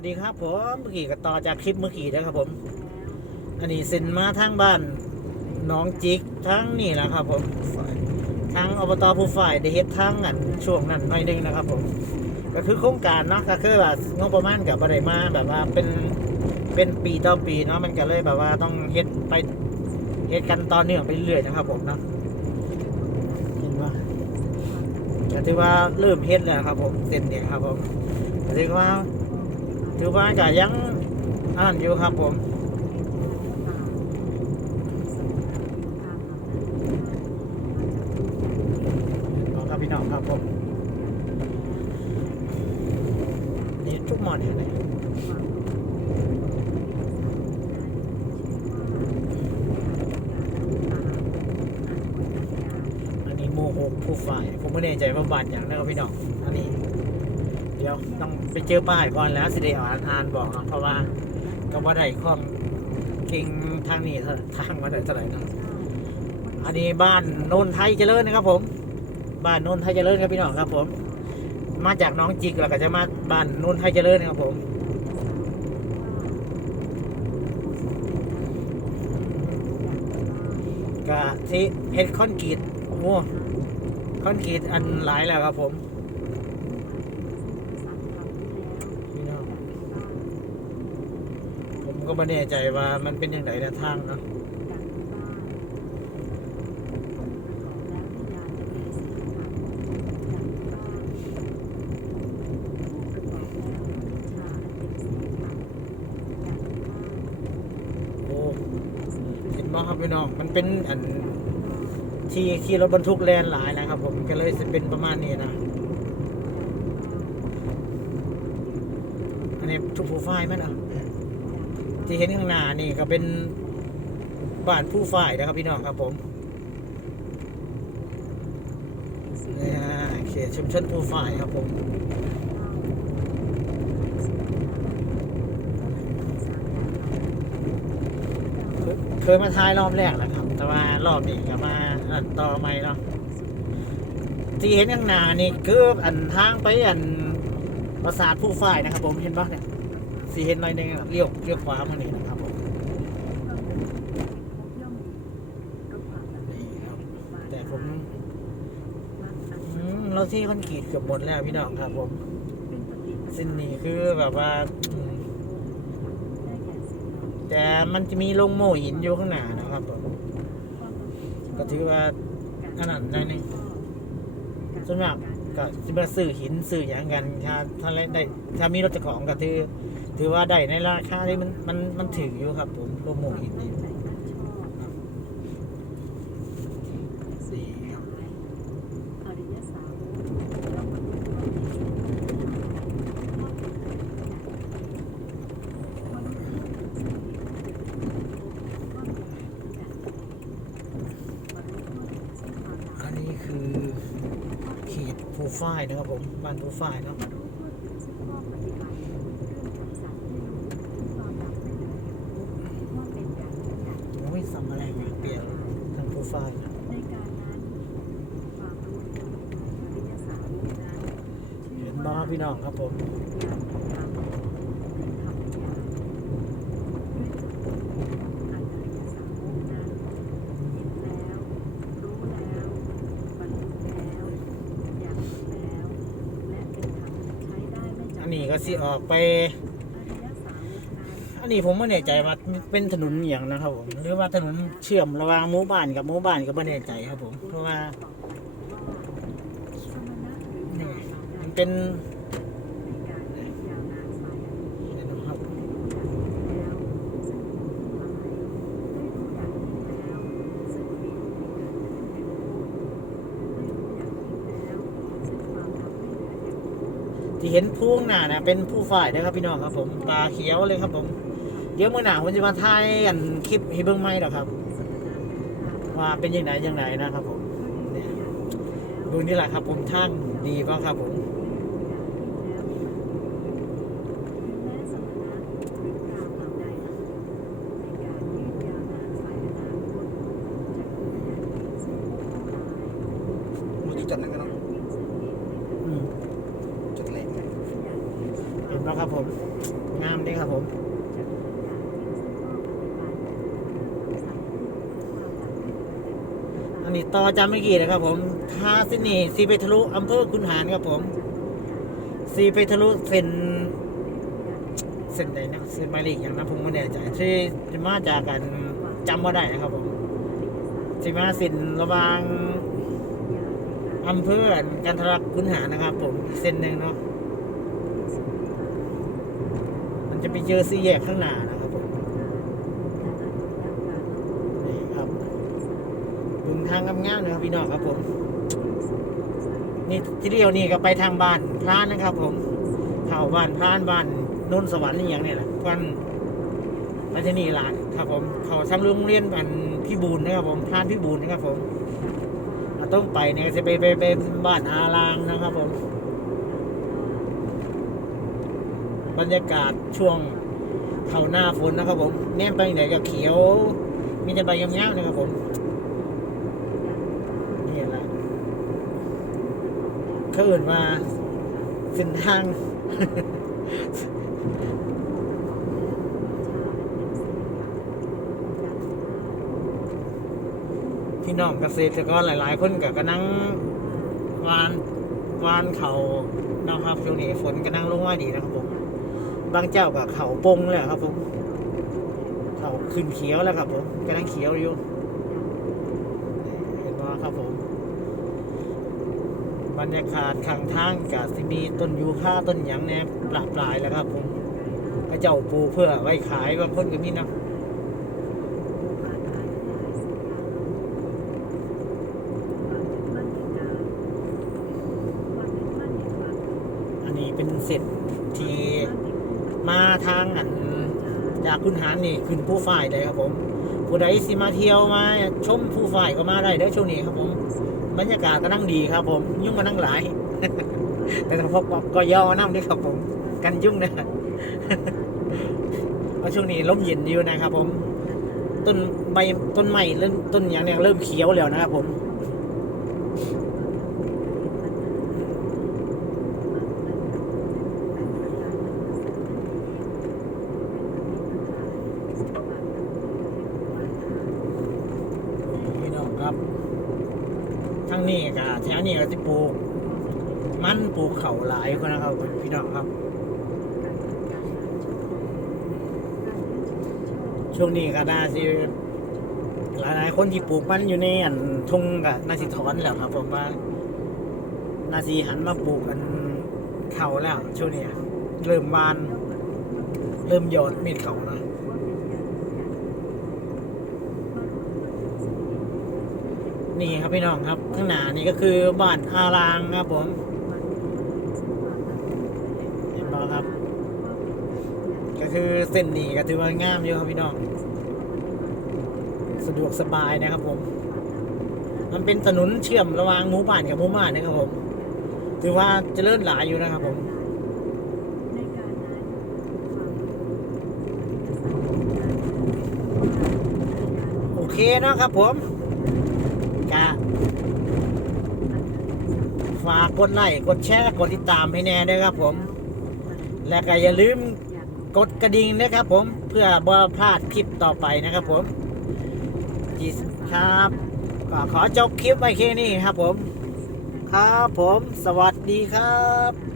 วัสดีครับผมเมื่อกี้ก็ต่อจากคลิปเมื่อกี้นะครับผม อันนี้เซ็นมาทางบ้านน้องจิกทั้งนี่แหละครับผมทั้งอบตผู้ฝ่ายได้เฮ็ดทั้งอันช่วงนั้นหน่อยนึงนะครับ ผม ก็คือโครงการเนาะก็คือว่างบประมาณกับอะไรมาแบบว่าเป็นเป็นปีต่อปีเนาะมันก็เลยแบบว่าต้องเฮ็ดไปเฮ็ดกันต่อเนื่องไปเรื่อยนะครับ ผมเนาะเห็นว่าก็ถือว่าเริ่มเฮ็ดแล้วครับ ผมเซ็นเนี่ยครับ ผมก็ถือว่า ถือว่าก็ยังอ่านอยู่ครับผมขอครับพี่น้องครับผมนี่ทุกหมอนเห็นไหมอันนี้โมโหผู้ฝ่ายผมไม่แน่ใจว่าบ้านอย่างนะครับพี่น้องอันนี้ เดี๋ยวต้องไปเจอป้ายก่อนแล้วสิได้อ่านอ่านบอกเนาะเพราะว่าก็ว่าได้ข้อมเก่งทางนี้เท่าทางมาได้เท่าไหร่นะอันนี้บ้านโนนไทยเจริญนะครับ ผม บ้านโนนไทยเจริญครับพี่น้องครับ ผม มาจากน้องจิกแล้วก็จะมาบ้านโนนไทยเจริญนะครับผมก็ที่เฮ็ดคอนกรีตโอ้คอนกรีตอันหลายแล้วครับผม พี่น้องผม ก็ไม่แน่ใจว่ามันเป็นอย่างไรนะทางเนาะโอ้เห็นบ้างครับพี่น้องมันเป็นอันที่ที่รถบรรทุกแลนหลายนะครับ ผมก็เลยจะเป็นประมาณนี้นะอันนี้ทุกผู้ฝ่ายไหมนะ ที่เห็นข้างหน้านี่ก็เป็นบ้านผู้ฝ่ายนะครับพี่น้องครับผมนี่ฮะเขตชุมชนผู้ฝ่ายครับผมเคยมาทายรอบแรกแล้วครับ แต่ว่ารอบนี้ก็มาต่อใหม่เนาะที่เห็นข้างหน้านี่คืออันทางไปอันปราสาทผู้ฝ่ายนะครับผมเห็นปะเนี่ย สีเห็นหน่อยหนึงอะเลี้ยวเลี้ยวขวามานี่นะครับผมนี่ครับ แต่ผมอืมเราที่คอนกรีตเกือบหมดแล้วพี่น้องครับผมสิ้นนี้คือแบบว่าอืมแต่มันจะมีลงโม่หินอยู่ข้างหน้านะครับผมก็ถือว่าอันนั้นหนั่นนึงส่วนมาก ก็จะมาซื้อหินซื้ออย่างกันถ้าถ้าได้ถ้ามีรถเจ้าของก็ถือ ถือว่าได้ในราคาที่มันมันมันถืออยู่ครับผมโลโมหินนี่อันนี้คือ เขตภูฝ้ายนะครับผมบ้านภูฝ้ายเนาะโอ้ยสัมอะไรมาเปลี่ยนทางภูฝ้ายนะเห็นบ้าพี่น้องครับผม นนี้ก็สิออกไป อันนี้ผมไม่แน่ใจว่าเป็นถนนอย่างนะครับผม หรือว่าถนนเชื่อมระหว่างหมู่บ้านกับหมู่บ้านก็ไม่แน่ใจครับผม เพราะว่ามันเป็นนะครับ ที่เห็นผู้ข้างหน้านะเป็นผู้ฝ่ายนะครับพี่น้องครับผมตาเขียวเลยครับผม เดี๋ยวมื่อหน้าผมจะมาถ่ายอันคลิปให้เบิ้งไหม่หรอกครับ ว่าเป็นยังไงยังไงนะครับผมดูนี่แหละครับผมท่านดีป่ะครับผม เมื่อกี้จดนั้นกันเนาะ อืม จดเลข เห็นป่ะครับผม เงามเด้ ครับผมอันนี้ต่อจำไม่กี่นะครับผมท่าสินี่ซีไปทะลุอำเภอคุนหารครับผมซีไปทะลุเส้นเส้นใดนะเส้นหมายเลขอย่างนั้นผมไม่แน่ใจที่ที่มาจากกันจำว่าได้นะครับผมที่มาเส้นระหว่างอำเภอกันทรลักคุนหารนะครับ ผมเส้นหนึ่งเนาะ มันจะไปเจอสี่แยกข้างหน้านะครับผมนี่ครับถึงทางงามๆนะครับพี่น้องครับผม นี่ที่เดียวนี่ก็ไปทางบ้านพรานนะครับ ผมเข้าบ้านพรานบ้านนนสวรรค์นี่อย่างเนี้แหละกันไปที่นี่หลานครับ ผม เขาทางโรงเรียนบ้านพี่บูนนะครับ ผมพรานพี่บูนนะครับ ผมต้องไปเนี่ยจะไปไปไปบ้านอาลางนะครับ ผม บรรยากาศช่วงเข้าหน้าฝนนะครับ ผมแนมไปไหนก็เขียว มีแต่ใบยำๆนะครับผมนี่แหละเขาเอื่นมาเส้นทางพี่น้องเกษตรกรหลาย ๆ คนก็กำลังวานวานเขานะครับช่วงนี้ฝนกำลังลงมาดีนะครับผม บางเจ้ากับเขาปงเลยครับผมเขาขึ้นเขียวแล้วครับผมกำลังเขียวอยู่เห็นว่าครับผม บรรยากาศข้างทางกับสิมีต้นยูคาต้นหยังแนบปลาปลายแล้วครับผมพระเจ้าปูเพื่อไว้ขายบางคนก็มีนะอันนี้เป็นเสร็จ มาทางอันจากคุณหารนี่ขึ้นผู้ฝ่ายเลยครับผมผู้ใดสิมาเที่ยวมาชมผู้ฝ่ายก็มาได้เด้อช่วงนี้ครับผม บรรยากาศก็นั่งดีครับผม ยุ่งมานั่งหลาย แต่ถ้าพกก็ย่อน้ำด้วยครับผม กันยุ่งนะเพราะช่วงนี้ลมเย็นอยู่นะครับผม ต้นใบต้นไม้เริ่มต้นอย่างเนี้ยเริ่มเขียวแล้วนะครับผม ครับทั้งนี้ก็แถวนี้ก็จะปลูก มันปลูกเขาหลายคนนะครับ พี่น้องครับ ช่วงนี้ก็น่าสิหลายหลายคนที่ปลูกมันอยู่ในอันทุ่งก็น่าสิถอนแล้วครับ ผมว่าน่าสิหันมาปลูกกันเขาแล้ว ช่วงนี้เริ่มบาน เริ่มยอดเม็ดเขานะ นี่ครับพี่น้องครับข้างหน้านี่ก็คือบ้านอารางครับผมเห็นบ่ครับ ก็คือเส้นนี้ก็ถือว่างามอยู่ครับพี่น้อง สะดวกสบายนะครับผม มันเป็นถนนเชื่อมระหว่างหมู่บ้านกับหมู่บ้านนะครับผมถือว่าเจริญหลายอยู่นะครับผมโอเคเนาะครับผม กะฝากกดไลค์กดแชร์กดติดตามให้แน่ด้วยครับผม และก็อย่าลืมกดกระดิ่งนะครับผมเพื่อบ่พลาดคลิปต่อไปนะครับผมจีครับก็ขอจบคลิปไว้แค่นี้ครับผม ครับผม สวัสดีครับ